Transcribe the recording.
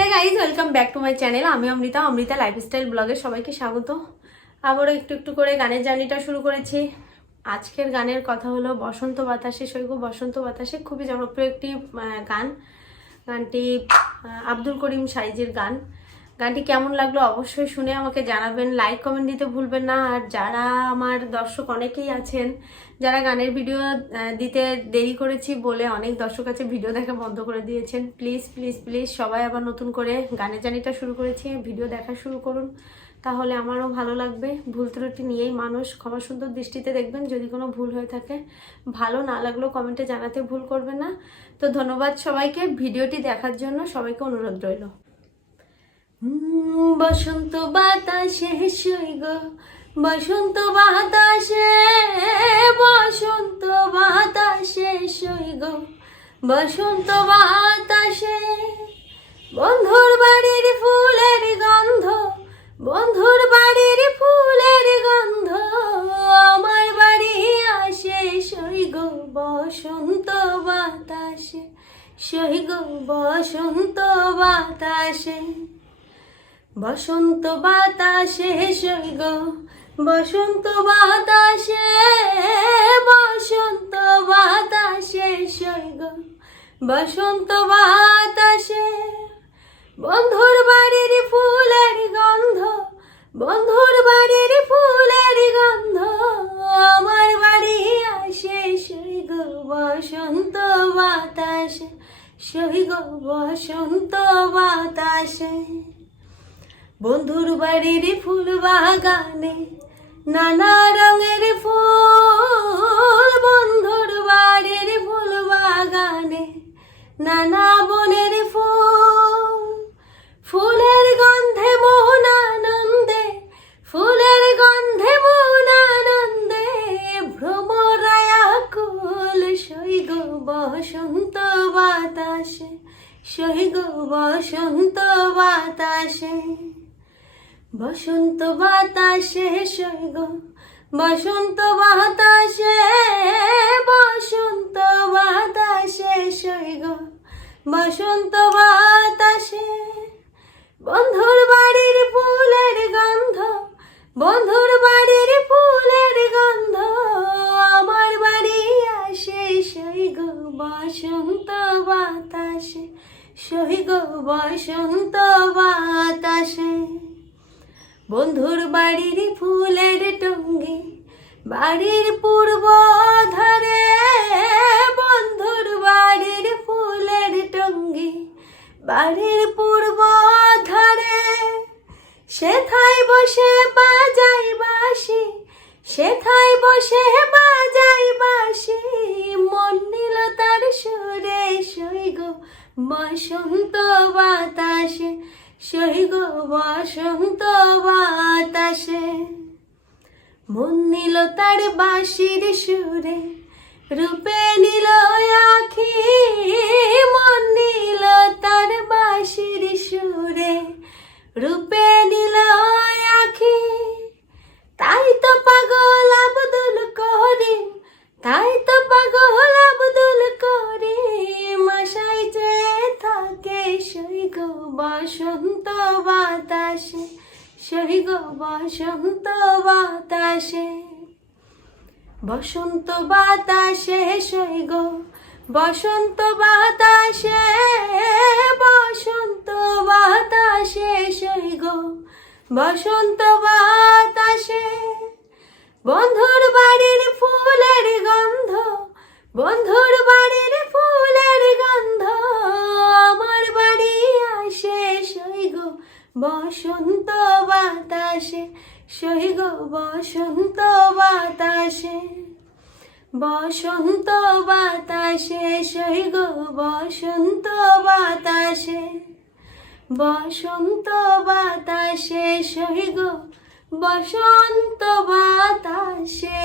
Hey guys, welcome back to my channel. আমি Amrita lifestyle ব্লগে সবাইকে স্বাগত। আবারও একটু একটু করে গানের জার্নিটা শুরু করেছি। আজকের গানের কথা হলো বসন্ত বাতাসে সৈকো। বসন্ত বাতাসে খুবই জনপ্রিয় একটি গান। গানটি আব্দুল করিম সাইজের গান। গানটি কেমন লাগলো অবশ্যই শুনে আমাকে জানাবেন। লাইক কমেন্ট দিতে ভুলবেন না। আর যারা আমার দর্শক অনেকেই আছেন যারা গানের ভিডিও দিতে দেরি করেছি বলে অনেক দর্শক আছে ভিডিও দেখা বন্ধ করে দিয়েছেন, প্লিজ প্লিজ প্লিজ সবাই আবার নতুন করে গানের জার্নিটা শুরু করেছি, ভিডিও দেখা শুরু করুন, তাহলে আমারও ভালো লাগবে। ভুল ত্রুটি নিয়েই মানুষ, ক্ষমা সুন্দর দৃষ্টিতে দেখবেন। যদি কোনো ভুল হয়ে থাকে, ভালো না লাগলেও কমেন্টে জানাতে ভুল করবেন না। তো ধন্যবাদ সবাইকে ভিডিওটি দেখার জন্য, সবাইকে অনুরোধ রইল। বসন্ত বাতাসে সৈগ, বসন্ত বাতাসে, বসন্ত বাতাসে সৈগ, বসন্ত বাতাসে বন্ধুর বাড়ির ফুলের গন্ধ, বন্ধুর বাড়ির ফুলের গন্ধ আমার বাড়ি আসে সৈগ। বসন্ত বাতাসে সৈগ, বসন্ত বাতাসে, বসন্ত বাতাসে সৈগ, বসন্ত বাতাসে, বসন্ত বাতাসে সৈগ, বসন্ত বাতাসে বন্ধুর বাড়ির ফুলের গন্ধ, বন্ধুর বাড়ির ফুলের গন্ধ আমার বাড়ি আসে সৈগ। বসন্ত বাতাসে সৈগ, বসন্ত বাতাসে বন্ধুর বাড়ির ফুল বাগানে নানা রঙের ফুল, বন্ধুর বাড়ির ফুল বাগানে নানা বনের ফুল, ফুলের গন্ধে মন আনন্দে, ফুলের গন্ধে মন আনন্দে ভ্রমরায় আকুল সৈগ। বসন্ত বাতাসে সৈগ, বসন্ত বাতাসে, বসন্ত বাতাসে সৈগ, বসন্ত বাতাসে, বসন্ত বাতাসে সৈগ, বসন্ত বাতাসে বন্ধুর বাড়ির ফুলের গন্ধ, বন্ধুর বাড়ির ফুলের গন্ধ আমার বাড়ি আসে সৈগ। বসন্ত বাতাসে সৈগ, বসন্ত বাতাসে বন্ধুর বাড়ির ফুলের টঙ্গি বাড়ির পূর্ব ধারে, বন্ধুর বাড়ির ফুলের টঙ্গি বাড়ির পূর্ব ধারে সেথায় বসে বাজাই বাঁশি, সেথায় বসে বাজাই বাঁশি মন নিল তার সুরে সৈগ। বসন্ত বাতাসে সৈগ, বসন্ত বাতাসে মন নিল তার বাঁশির সুরে, রূপে নিল আখি, মন নিল তার বাঁশির সুরে, রূপে নিল আখি। তাই তো পাগল আব্দুল করিম, তাই তো পাগল আব্দুল করিম আশায় যে থাকে সৈগ। বসন্ত বাতাসে সৈগ, বসন্ত বাতাসে, বসন্ত বাতাসে সৈগ, বসন্ত বাতাসে, বসন্ত বাতাসে সৈগ, বসন্ত বাতাসে বন্ধুর বাড়ির ফুলের গন্ধ, বন্ধুর বাড়ির ফুলের গন্ধ আমার বাড়ি আসে সৈগ। বসন্ত বাতাসে সৈগ, বসন্ত বাতাসে, বসন্ত বাতাসে সৈগ, বসন্ত বাতাসে, বসন্ত বাতাসে সৈগ, বসন্ত বাতাসে।